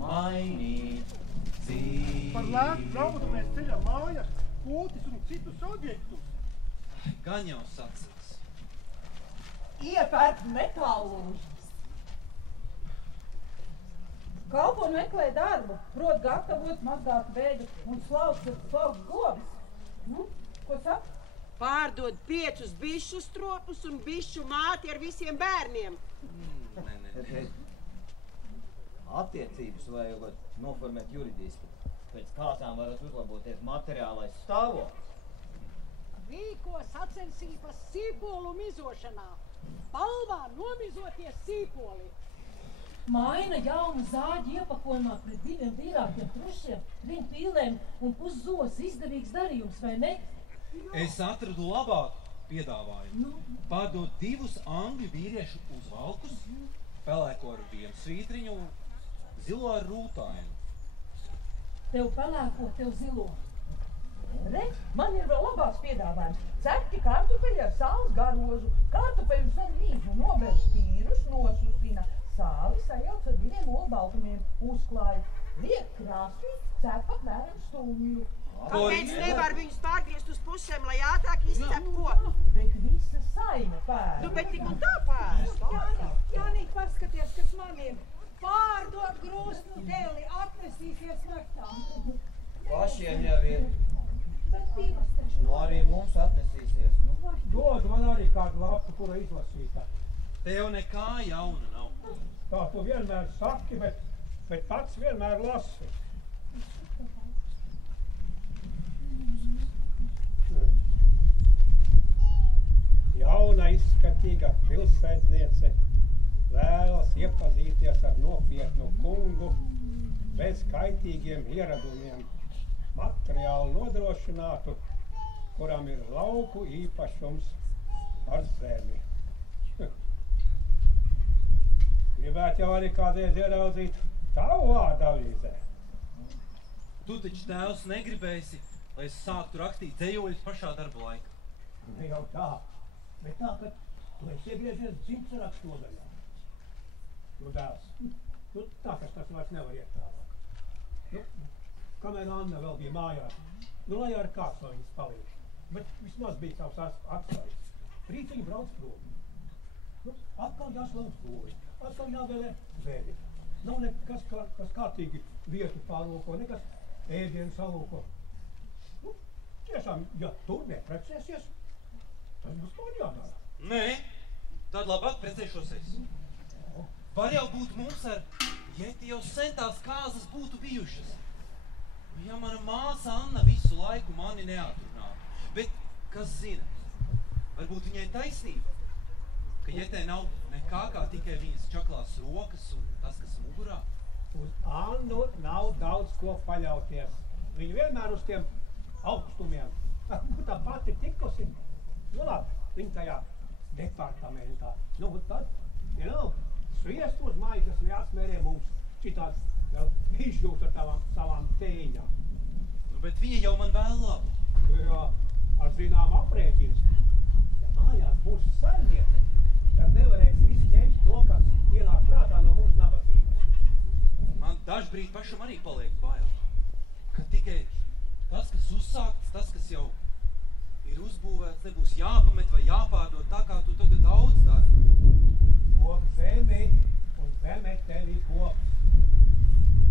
mainīt dzīvi. Par lētu naudu mēs ceļam mājas, kotis un citus objektus. Gan jau sacīs. Iepērk metālūžas. Kalpo meklē darbu, prot gatavot mazgāt vēdu un slaukt govis. Nu, ko saka? Pārdod 5 bišu stropus un bišu māti ar visiem bērniem. Nē. Attiecības vajag noformēt juridiski. Pēc kādām varat uzlaboties materiālais stāvoklis. Rīko sacensības sīpolu mizošanā. Balvā nomizoties sīpoli. Maina jaunu zāģi iepakojumā pret 2 tīrākiem trušiem, 3 pīlēm un puszos izdevīgs darījums, vai ne? Es atradu labāku piedāvājumu. Pārdot 2 angļu vīriešu uzvalkus, pelēko ar vienu svītriņu, zilo ar rūtājumu. Tev pelēko, tev zilo. Re, man ir vēl labāks piedāvājums. Cepti kartupeļi ar sāls garozu, kartupeļus ar mīzu, nobež tīrus, nosusina, sāli sajauc ar 2 olbaltumiem, uzklāja, liek krāsvi, cep apmēram stundu. Kāpēc nevar viņus pārgriezt uz pusēm, lai ātrāk izcep koku? Bet visa saime pēr. Nu, bet tik un tā pēr. Jānīt, paskaties, kas man ir. Pārdot grūstnu dēli, atnesīsies naktā. Pašiem jau ir. Bet divas taču. Nu arī mums atnesīsies. Nu. Dod man arī kādu lapu, kura izlasītā. Te jau nekā jauna nav. Tā tu vienmēr saki, bet pats vienmēr lasi. Jauna izskatīga pilsētniece vēlas iepazīties ar nopietnu kungu bez kaitīgiem ieradumiem, materiālu nodrošinātu, kuram ir lauku īpašums ar zemi. Gribētu jau arī kādreiz ieraudzīt tavu vārdu avīzē. Tu taču, tēvs, negribēsi, lai es sāktu rakstīt dzejoļus pašā darba laikā. Ne jau tā, bet tā, ka tu esi iegriezies dzimtsarakstu nodaļā. Nu, dēls, tā, kas tas vairs nevar iet tālāk. Nu, kamēr Anna vēl bija mājās, lai ar kāds no viņas palīdz. Bet vismaz bija savs atstājis. Rīt viņi brauc prom. Nu, atkal jāslauc govi, atkal jāvēlē zēdi. Nav nekas, kas kārtīgi vietu pārlūko, nekas ēdienu salūko. Nu, tiešām, ja tu neprecēsies, tas būs man jādara. Nē, tad labāk precēšos es. Var jau būt mums ar Jeti jau sen tās kāzas būtu bijušas. Ja mana māsa Anna visu laiku mani neatrunātu. Bet, kas zina, varbūt viņai taisnība, ka Jetē nav nekā kā tikai viņas čaklās rokas un tas, kas mugurā. Uz Annu nav daudz ko paļauties. Viņa vienmēr uz tiem augstumiem. Tā pati tikusi. Nu labi, viņa tajā departamentā. Nu tad, sviest uz maizes neatmērē mums šitāds vēl izjūt ar savām tēņām. Nu, bet viņa jau man vēl labu. Jā, ar zinām aprēķins. Ja mājās būs saimniece, tad nevarēs visi ņemt to, kas ienāk prātā no mūsu nabadzības. Man dažbrīd pašam arī paliek bail, ka tikai tas, kas uzsākts, tas, kas jau ir uzbūvēts, nebūs jāpamet vai jāpārdod tā, kā tu tagad daudz dari. Kop zemi un zeme tevī kops.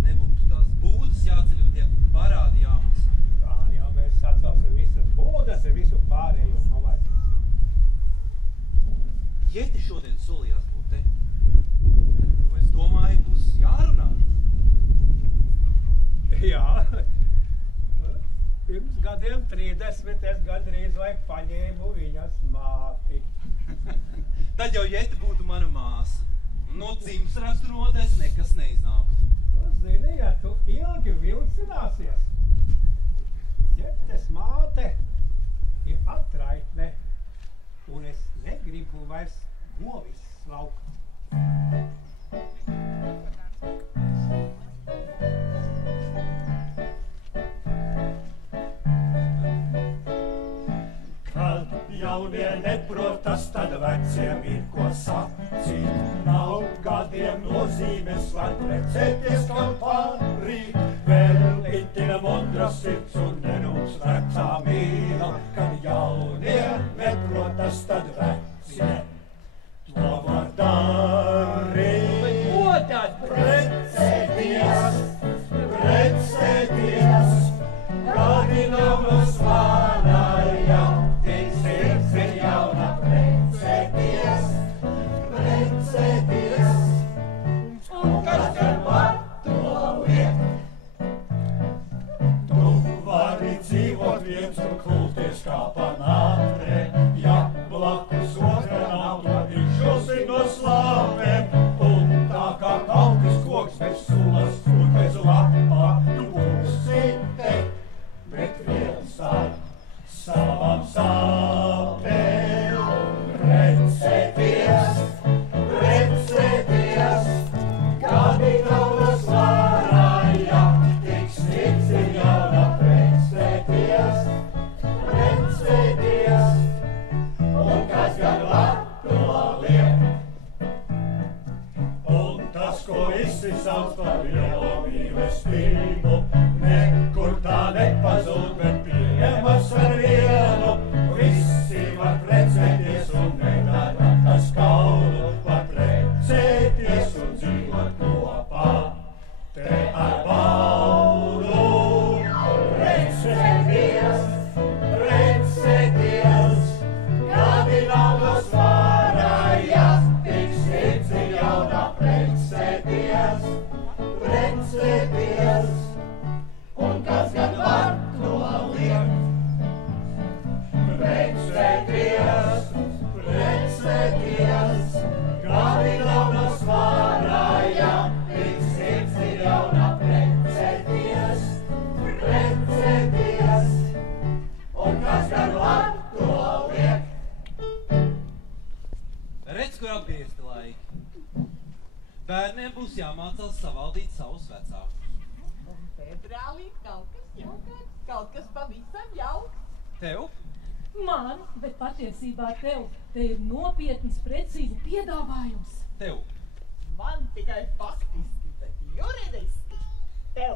Nebūtu tās būdas jāceļ un tie parādi jāmaksā. Jā, jau mēs sacelsim visas būdas ar visu pārējo pavaicis. Jeti šodien solījās būt te. Nu, es domāju, būs jārunā. Jā. Pirms gadiem 30 es gandrīz vai paņēmu viņas māti. Tad jau Jeta būtu mana māsa. No dzimtsrakstu nodaļas nekas neiznāktu. Nu, zini, ja tu ilgi vilcināsies, Jetes māte ir atraitne, un es negribu vairs govis slaukt. Kad jaunie neprotas, tad veciem ir ko sacīt. Nav gadiem nozīmes, var precēties kaut pār. lielo mīlestību. Nekur tā nepazūd, bet pieejamas ar vienu. Visi var precēties un nedara, kas kaudu. Var precēties un dzīvot kopā. Te ar baudu precēties, precēties. Gadi naudas varājas, tik sirds ir jauna precēties, precēties. Un kas gan var to liekt? Precēties, precēties. Gadi naudas varājas, tik sirds ir jauna precēties, precēties. Un kas gan var to liekt? Redz, kur apgriezti laiki. Bērniem būs jāmācās savaldīt savus vecākus. Un Pētrālī kaut kas jauks, kaut kas pavisam jauks. Tev? Man, bet patiesībā tev, te ir nopietns precīzi piedāvājums. Tev? Man tikai faktiski, bet juridiski. Tev.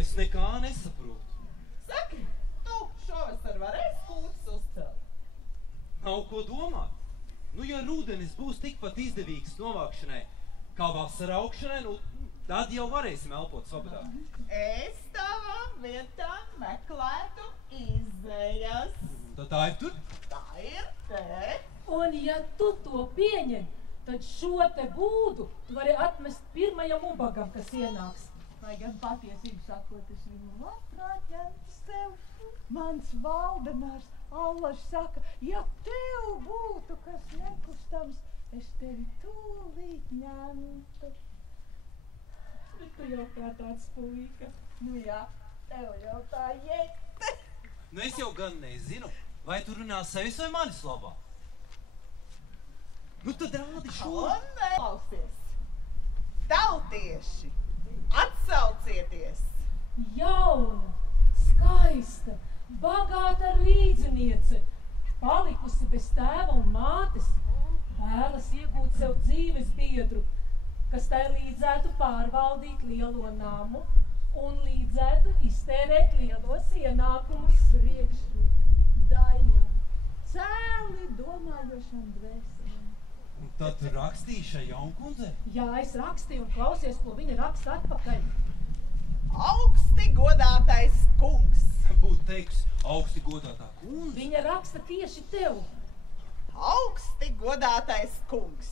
Es nekā nesaprotu. Saki, tu šovasar varēsi kūtis uzcelt? Nav ko domāt. Nu, ja rudenis būs tikpat izdevīgs novākšanai, kā vasara augšanai, nu, tad jau varēsim elpot svabadā. Es tavām vietām meklētu izējas. Tad tā ir tur? Tā ir te. Un ja tu to pieņem, tad šo te būdu tu vari atmest pirmajam ubagam, kas ienāks. Vai gan patiesību sakot, es viņu labprāt ņemtu sev. Mans Valdemārs allaž saka, ja tev būtu kas nekustams, es tevi tūlīt ņemtu. Bet tu jau kā tāds puika. Nu jā, tev jau tā jēgte. Nu, es jau gan nezinu, vai tu runā sevis vai manis labā. Nu, tad rādi šo. Un neklausies. Tautieši, atsaucieties. Jauna, skaista, bagāta līdziniece, palikusi bez tēva un mātes, vēlas iegūt sev dzīves biedru, kas tai līdzētu pārvaldīt lielo namu un līdzētu iztērēt lielos ienākumus. Daļam, cēli domājošam dvēselēm. Un tad tu rakstīji šai jaunkundzei? Jā, es rakstīju un klausies, ko viņa raksta atpakaļ. Augsti godātais kungs. Būtu teiks, augsti godātā kundze. Viņa raksta tieši tev. Augsti godātais kungs.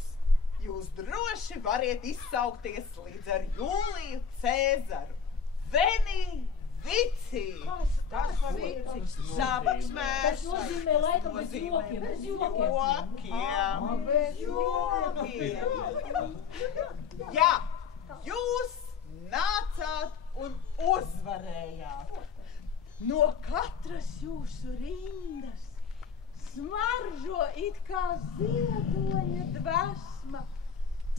Jūs droši variet izsaukties līdz ar Jūliju Cēzaru. Veni vici. Tas pa vici. Zābaks mēs. Tas nozīmē laikam bez jokiem, bez jokiem. Bez jokiem. Jā, jūs nācāt un uzvarējāt. No katras jūsu rindas smaržo it kā ziedoņa dvēsma.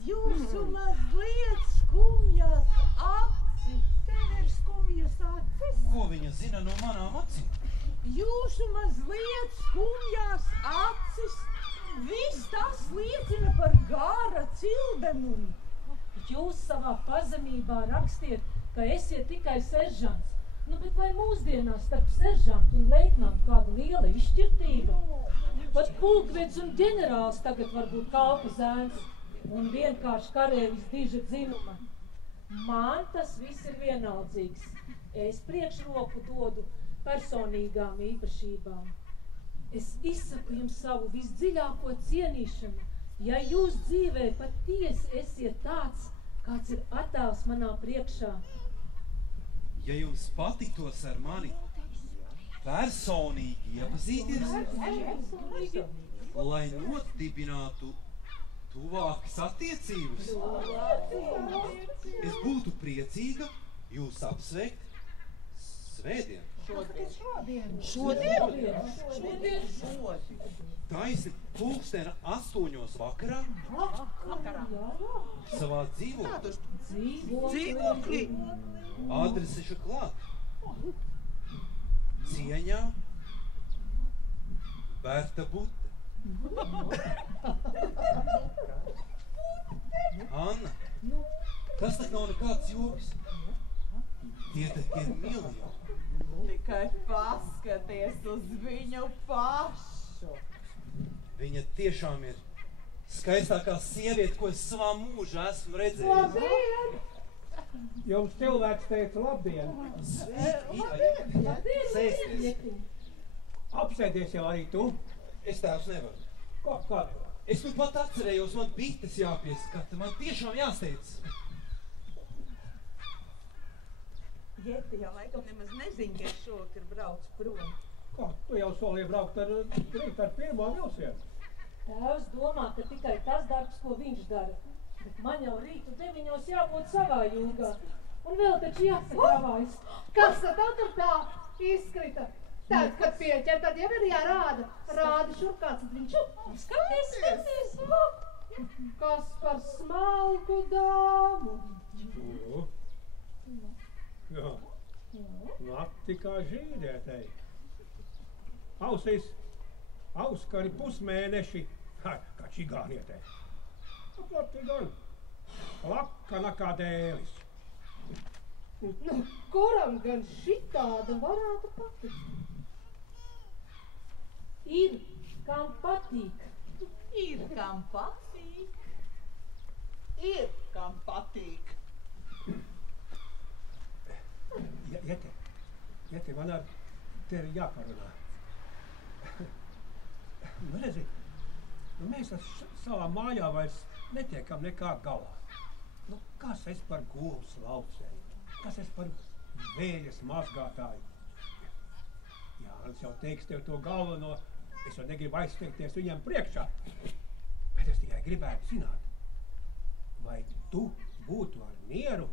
Jūsu mazliet skumjās acis. Tev ir skumjas acis. Ko viņa zina no manām acīm? Jūsu mazliet skumjās acis. Viss tas liecina par gara cildenumi. Jūs savā pazemībā rakstiet, ka esiet tikai seržants. Nu, bet vai mūsdienās starp seržantu un leitnantu kāda liela izšķirtība? Pat pulkvedis un ģenerāls tagad var būt kalpa zēns un vienkārši karēvis diža dzinuma. Man tas viss ir vienaldzīgs. Es priekšroku dodu personīgām īpašībām. Es izsaku jums savu visdziļāko cienīšanu, ja jūs dzīvē patiesi esiet tāds, kāds ir attēls manā priekšā. Ja jums patiktos ar mani personīgi iepazīties, lai nodibinātu tuvākas attiecības, es būtu priecīga jūs apsveikt svētdien. Šodien? Taisni 8:00 vakarā savā Dzīvoklī. adresešu klāt. Cieņā Berta Bute. Anna. Tas tak nav nekāds joks. Tie ir miljoni. Tikai paskaties uz viņu pašu. Viņa tiešām ir skaistākā sieviete, ko es savā mūžā esmu redzējis. Labdien! Jums cilvēks teica labdien. Sēsties. Apsēdies jau arī tu. Es tēvs nevaru. Kā nevar? Es nu pat atcerējos, man bites jāpieskata. Man tiešām jāsteidz. Jete jau laikam nemaz nezin, ka es šovakar braucu prom. Kā? Tu jau solīji braukt rīt ar pirmo vilcienu. Tēvs domā, ka tikai tas darbs, ko viņš dara. Bet man jau rītu 9 jābūt savā jūgā. Un vēl taču jāsakrāvājas. Kas tad tur tā izkrita? Tad, kad pieķer, tad jau ir jārāda. Rādi šur kāds viņš. Skaties! Kas par smalku dāmu? Jā. Nakti kā žīdētei. Ausīs, auskari pusmēneši, kā čigānietei. Plati gan, lakana kā dēlis. Nu, kuram gan šitāda varētu patikt? Ir, kam patīk. Ir, kam patīk. Ir, kam patīk. Jete, man ar tevi jāparunā. Nu, redzi, mēs ar savā mājā vairs netiekam nekā galā. Nu, kas es par gulus laucēju? Kas es par vēļas mazgātāju? Jānis jau teiks tev to galveno, es jau negribu aizsteigties viņam priekšā. Bet es tikai gribētu zināt, vai tu būtu ar mieru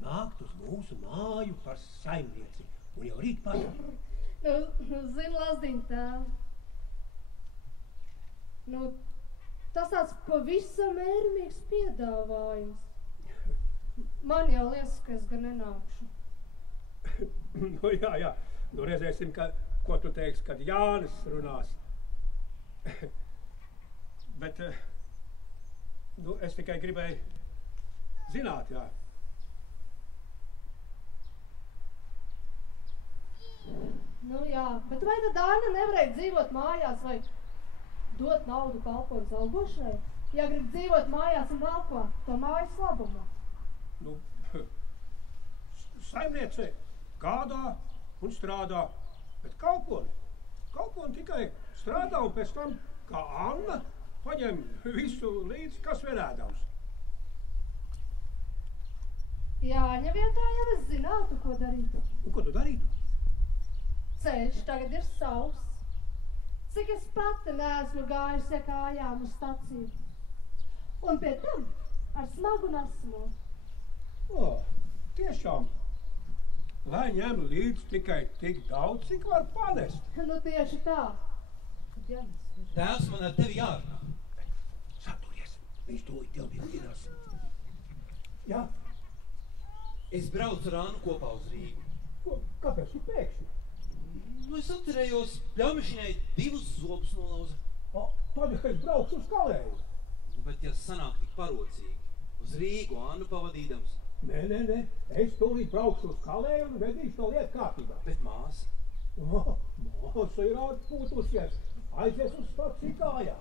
nākt uz mūsu māju par saimnieci un jau rīt pat? Zin, Lazdiņ, tēv. Nu, tas tāds pavisam ērmīgs piedāvājums. Man jau liekas, ka es gan nenākšu. Nu, jā. Nu, redzēsim, ko tu teiksi, kad Jānis runās. Bet, nu, es tikai gribēju zināt, jā. Nu jā, bet vai tad Dāna nevarēja dzīvot mājās vai dot naudu kalpošanas algošanai? Ja grib dzīvot mājās un elpo to mājas labumā. Nu, saimniece gādā un strādā, bet kalponi tikai strādā un pēc tam, kā Anna, paņem visu līdzi, kas vien ēdams. Jāņa vietā jau es zinātu, ko darīt. Un ko tu darītu? Ceļš tagad ir sauss. Cik es pati neesmu gājusi kājām uz staciju. Un pie tam ar smagu nesmo. O, tiešām. Lai ņem līdz tikai tik daudz, cik var panest. Nu tieši tā. Tēvs, man ar tevi jārunā. Saturies, viņš tūlīt tev vilcinās. Jā? Es braucu ar Annu kopā uz Rīgu. Kāpēc tu pēkšņi? Nu, es atcerējos, pļaumišiņai 2 zobus nolauza. Tad es braukšu uz Kalēju. Nu, bet ja sanāk tik parocīgi, uz Rīgu Annu pavadīdams. Nē, es tūlīt braukšu uz Kalēju un vedīšu to lietu kārtībā. Bet māsa? Māsa ir atpūtusies, aizies uz staciju kājām.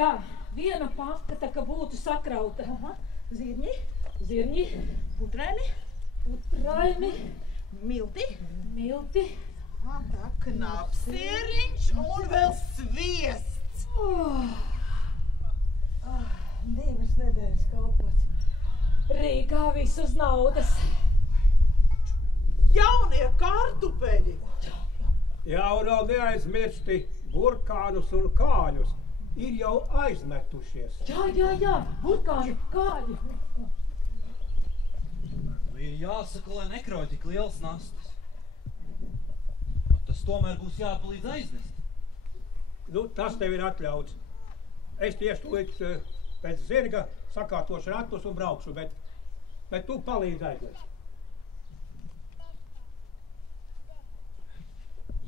Tā, viena paka tā kā būtu sakrauta. Aha, zirņi, putraini, milti. Tā knapsieriņš un vēl sviests. 2 nedēļas kalpots. Rīgā visu uz naudas. Jaunie kartupeļi. Jā, un vēl neaizmirsti burkānus un kāļus. Ir jau aizmetušies. Jā, burkāni, kāļi. Nu, ir jāsaka, lai nekrauj tik liels nastas. Tas tomēr būs jāpalīdz aiznest. Nu, tas tev ir atļauts. Es tieši tūlīt pēc zirga sakārtošu ratus un braukšu, bet tu palīdz aiznest.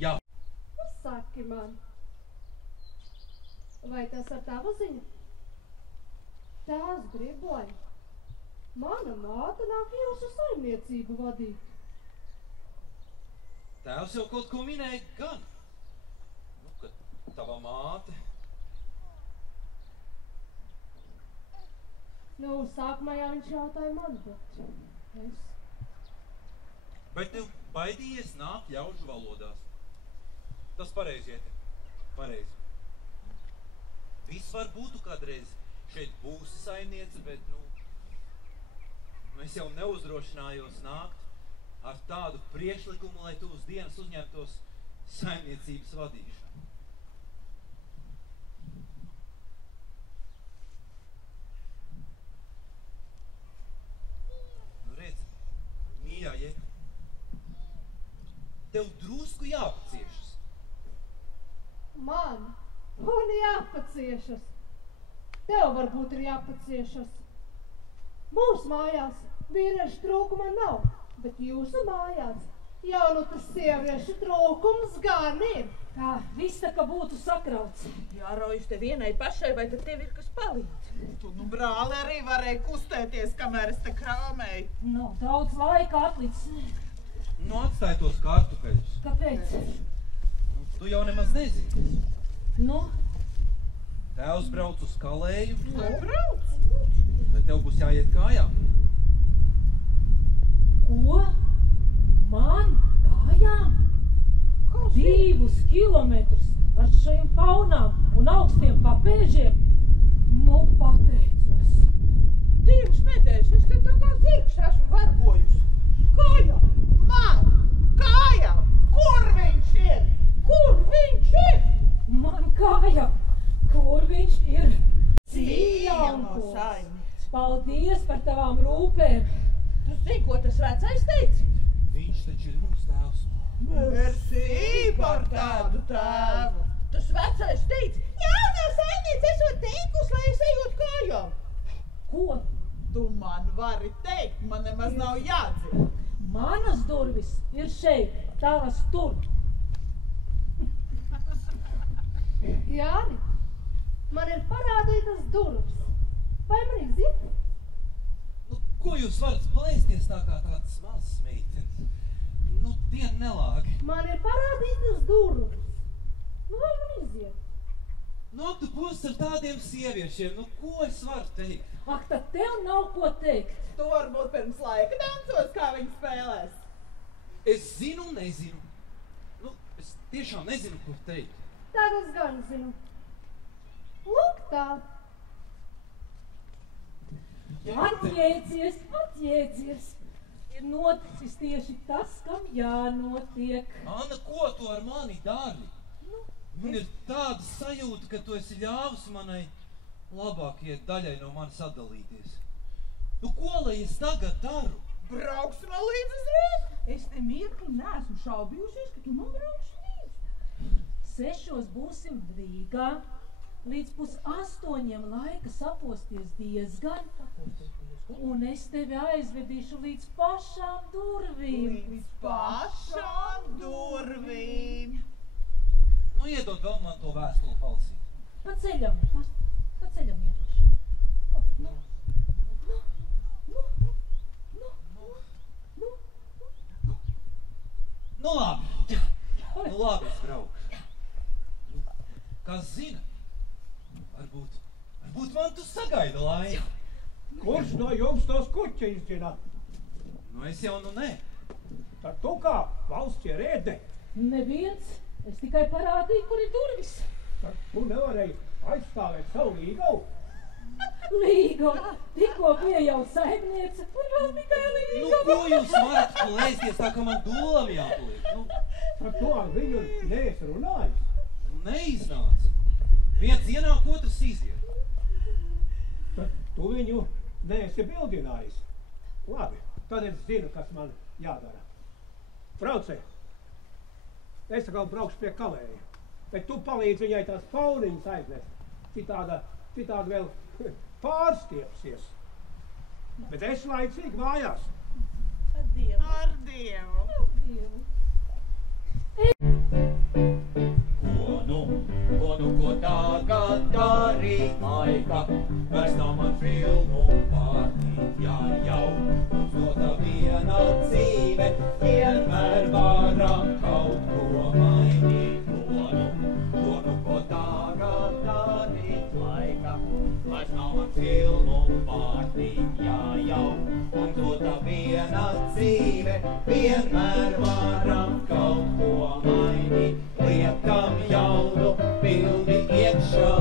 Jā. Saki man, vai tas ar tavu ziņu? Tās grib, lai Mana māte nāk jūsu saimniecību vadīt. Tēvs jau kaut ko minēja gan. Nu, ka tava māte. Nu, sākumā jau viņš jautāja man, bet es... Bet tev baidījies nākt ļaužu valodās. Tas pareizi, Iete. Pareizi. Viss var būt, kādreiz šeit būsi saimniece, bet, es jau neuzdrošinājos nākt ar tādu priekšlikumu, lai tu uz dienas uzņemtos saimniecības vadīšanu. Nu, redz, mīļā Iete, tev drusku jāpaciešas. Man jāpaciešas. Tev varbūt ir jāpaciešas. Mūsu mājās vīriešu trūkuma nav, bet jūsu mājās jau nu tas sieviešu trūkums gan ir. Tā, viss tā kā būtu sakrauts. Jāraujas te vienai pašai, vai tad tev ir kas palīdz? Tu, brāli, arī varēja kustēties, kamēr es te krāmēju. Nav daudz laika atlicis. Atstāj tos kartupeļus. Kāpēc? Tu jau nemaz nezini. Nu? Tēvs brauc uz Kalēju. Brauc? Bet tev būs jāiet kājām. Ko? Man kājām? 2 kilometrus ar šiem paunām un augstiem papēžiem? Nu, pateicos. Dievs nedēļas, es te tā kā zirgs esmu varbojusi. Kājām? Man! Kājām! Kur viņš ir? Kur viņš ir? Man kājām! Kur viņš ir? Cienījamo saimniece. Paldies par tavām rūpēm. Tu zini, ko tas vecais teica? Viņš taču ir mūsu tēvs. Merci par tādu tēvu. Tas vecais teica, jaunā saimniece esot teikusi, lai es ejot kājām. Ko? Tu man vari teikt, man nemaz nav jādzird. Manas durvis ir šeit, tavas tur. Jāni, man ir parādītas durvis. Vai man iziet? Ko jūs varat plēsties tā kā tādas mazas meitenes? Dien nelāgi. Man ir parādītas durvis. Vai man iziet? Tu būsi ar tādiem sieviešiem, ko es varu teikt? Ak, tad tev nav ko teikt. Tu varbūt pirms laika dancos, kā viņi spēlēs. Es zinu un nezinu. Es tiešām nezinu, ko teikt. Tad es gan zinu. Lūk tā. Atjēdzies. Ir noticis tieši tas, kam jānotiek. Anna, ko tu ar mani dari? Man ir tāda sajūta, ka tu esi ļāvusi manai labākajai daļai no manis atdalīties. Ko lai es tagad daru? Brauks man līdz uzreiz? Es te mirkli neesmu šaubījusies, ka tu man brauksi līdz. 6 būsim Rīgā. Līdz 7:30 laika saposties diezgan. Un es tevi aizvedīšu līdz pašām durvīm. Līdz pašām durvīm. Iedod vēl man to vēstuli palsīt. Pa ceļam iedošu. Labi, es braukšu. Kas zina? Varbūt man tu sagaida laimi. Kurš no jums tos kuķiņus zina? Es jau nē. Tad tu kā valsts ierēdne? Neviens. Es tikai parādīju, kur ir durvis. Tad tu nevarēji aizstāvēt savu līgavu? Līgavu? Tikko bija jau saimniece, un vēl tikai līgavu. Ko jūs varat plēsties tā, ka man dūlam jāpaliek? Tad tu ar viņu neesi runājis? Neiznāca. Viens ienāk, otrs iziet. Tad tu viņu neesi bildinājis. Labi, tad es zinu, kas man jādara. Braucē! Es atkal braukšu pie Kalēja, bet tu palīdzi viņai tās pauniņas aiznest. Citādi vēl pārstiepsies. Bet es laicīgi mājās. Ar Dievu. Ko tagad dari laika, vairs nav man filmu pārtīt jā jau. Mums dota viena dzīve, vienmēr varam kaut ko mainīt. To nu ko tagad darīt laika, vairs nav man filmu pārtīt, jā jau. Mums dota viena dzīve, vienmēr varam kaut ko mainīt. Liekam jaunu bildi iekšā,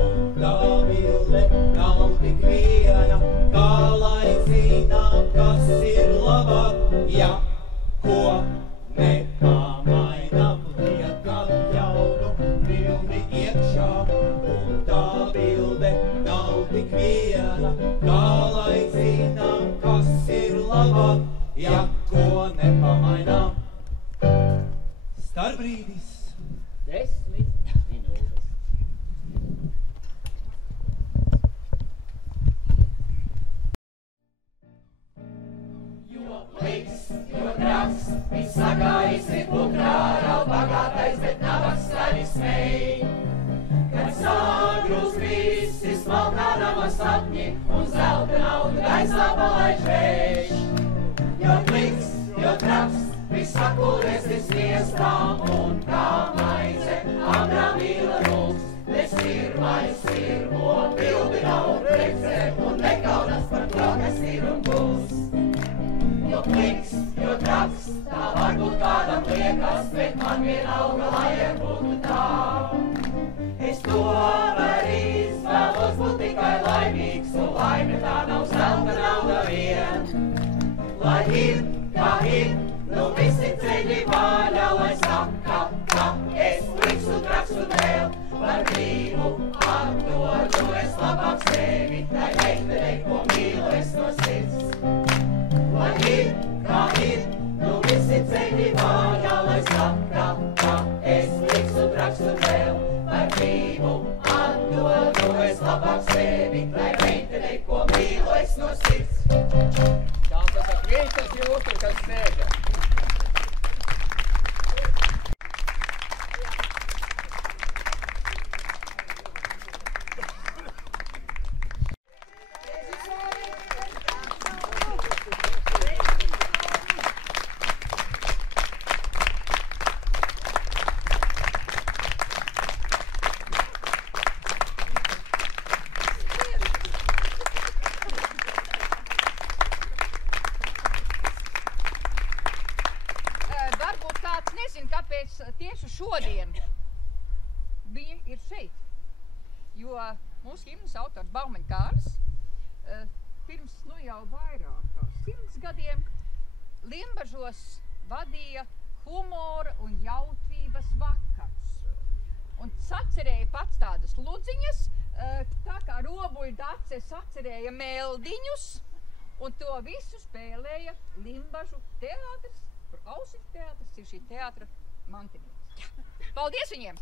un tā bilde nav tik viena, kā lai zinām, kas ir labāk, ja ko nepamainam. Liekam jaunu bildi iekšā, un tā bilde nav tik viena, kā lai zinām, kas ir labāk, ja ko nepamainam. Starbrīdis 10 minūtes. Jo pliks, jo traks, viss sagājis ir pukrā, raud bagātais, bet nabaks skaļi smēj. Kad sāgrūs visi smalkā nama sapņi un zelta nauda gaisā palaiž vējš. Jo pliks, jo traks, viss sakulries ir sviestām un kā maize, agrā mīla rūks, ne sirmais sirmo, bildi nav precē un nekaunas par to, kas ir un būs. Jo pliks, jo traks, tā varbūt kādam liekas, bet man vienalga, lai ar būtu tā. Es tomēr izvēlos būt tikai laimīgs, un laime tā nav zelta nauda vien. Lai ir, kā ir, nu visi ceļi vaļā, lai saka, ka es pliks un traks un vēl par brīvu atdodu es labāk sevi, tai meitenei, ko mīlu es no sirds. Lai ir, kā ir, nu visi ceļi vaļā, lai saka, ka es pliks un traks un vēl par brīvu atdodu es labāk sevi, tai meitenei, ko mīlu es no sirds. Tāpēc ar kvītas jūtu, kas sēža. Tieši šodien viņa ir šeit, jo mūsu himnas autors Baumaņa Kārlis pirms jau vairāk kā 100 gadiem Limbažos vadīja humora un jautrības vakars. Un sacerēja pats tādas ludziņas, tā kā Robuļu Dace sacerēja meldiņus, un to visu spēlēja Limbažu teātris, kur Ausiņu teātris ir šī teātra mantinieks. Paldies viņiem!